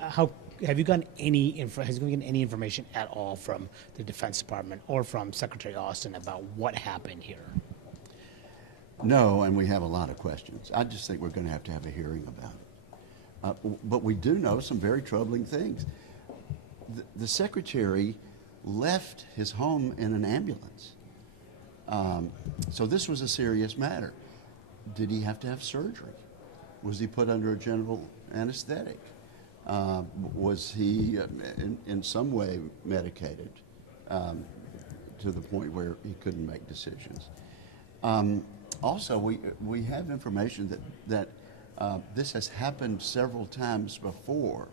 how have you gotten has you gotten any information at all from the Defense Department or from Secretary Austin about what happened here? No, and we have a lot of questions. I just think we're going to have a hearing about it. But we do know some very troubling things. The Secretary left his home in an ambulance. So this was a serious matter. Did he have to have surgery? Was he put under a general anesthetic? Was he in some way medicated to the point where he couldn't make decisions? Also, we have information that this has happened several times before,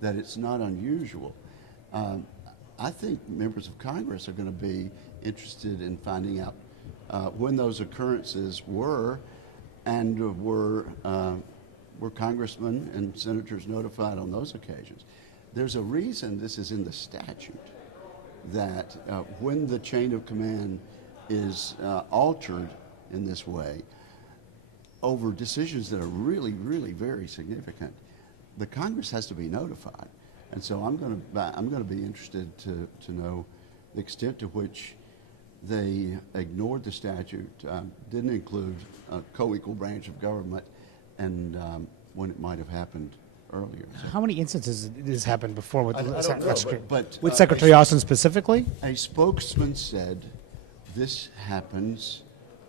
that it's not unusual. I think members of Congress are going to be interested in finding out when those occurrences were, and were congressmen and senators notified on those occasions. There's a reason this is in the statute, that when the chain of command is altered in this way over decisions that are really, really very significant, the Congress has to be notified. And so I'm going to be interested to know the extent to which they ignored the statute, didn't include a co-equal branch of government, and when it might have happened earlier. So, how many instances has this happened before with with Secretary Austin specifically? A spokesman said this happens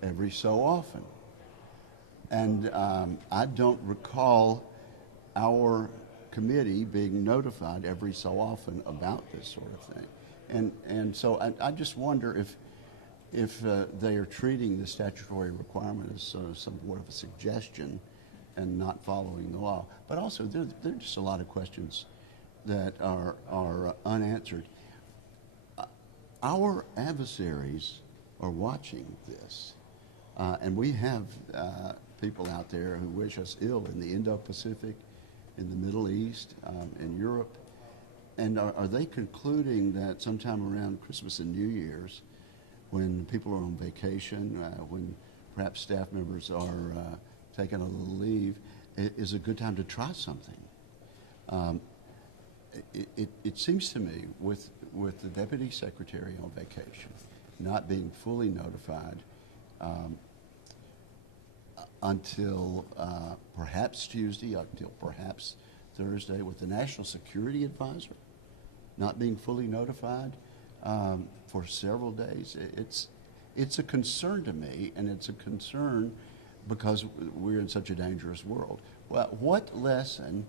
every so often. And I don't recall our committee being notified every so often about this sort of thing. And so I just wonder if they are treating the statutory requirement as somewhat of a suggestion and not following the law. But also, there are just a lot of questions that are unanswered. Our adversaries are watching this, and we have people out there who wish us ill in the Indo-Pacific, in the Middle East, in Europe. And are they concluding that sometime around Christmas and New Year's, when people are on vacation, when perhaps staff members are taking a little leave, is a good time to try something? It seems to me, with the Deputy Secretary on vacation, not being fully notified until perhaps Tuesday, until perhaps Thursday, with the National Security Advisor not being fully notified for several days, it's a concern to me, and it's a concern because we're in such a dangerous world. Well, what lesson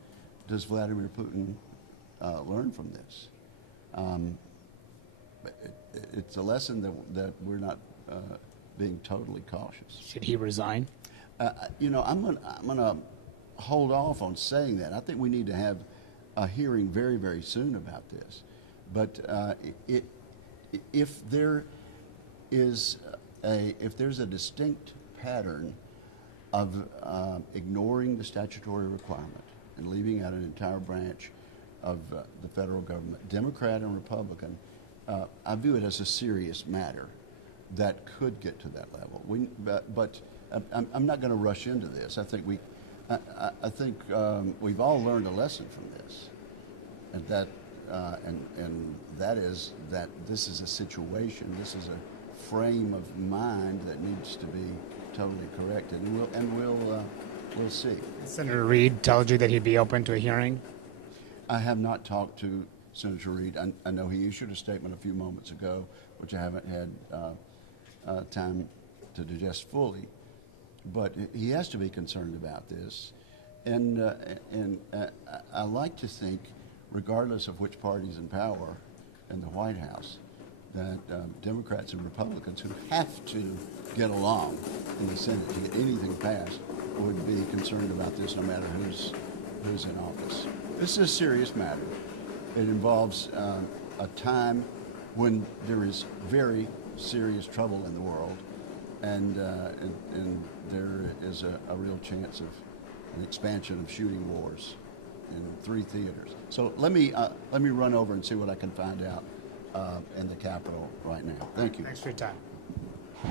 does Vladimir Putin learn from this? It's a lesson that we're not being totally cautious. Should he resign? I'm going to hold off on saying that. I think we need to have a hearing very, very soon about this. But if there's a distinct pattern of ignoring the statutory requirement and leaving out an entire branch of the federal government, Democrat and Republican, I view it as a serious matter that could get to that level. But I'm not going to rush into this. I think we've all learned a lesson from this, and that is that this is a situation, this is a frame of mind that needs to be totally corrected, and we'll see. Senator Reid told you that he'd be open to a hearing? I have not talked to Senator Reid. I know he issued a statement a few moments ago, which I haven't had time to digest fully. But he has to be concerned about this, and I like to think, regardless of which party's in power in the White House, that Democrats and Republicans who have to get along in the Senate to get anything passed would be concerned about this, no matter who's in office. This is a serious matter. It involves a time when there is very serious trouble in the world, and there is a real chance of an expansion of shooting wars in 3 theaters. So let me run over and see what I can find out in the Capitol right now. Thank you. Thanks for your time.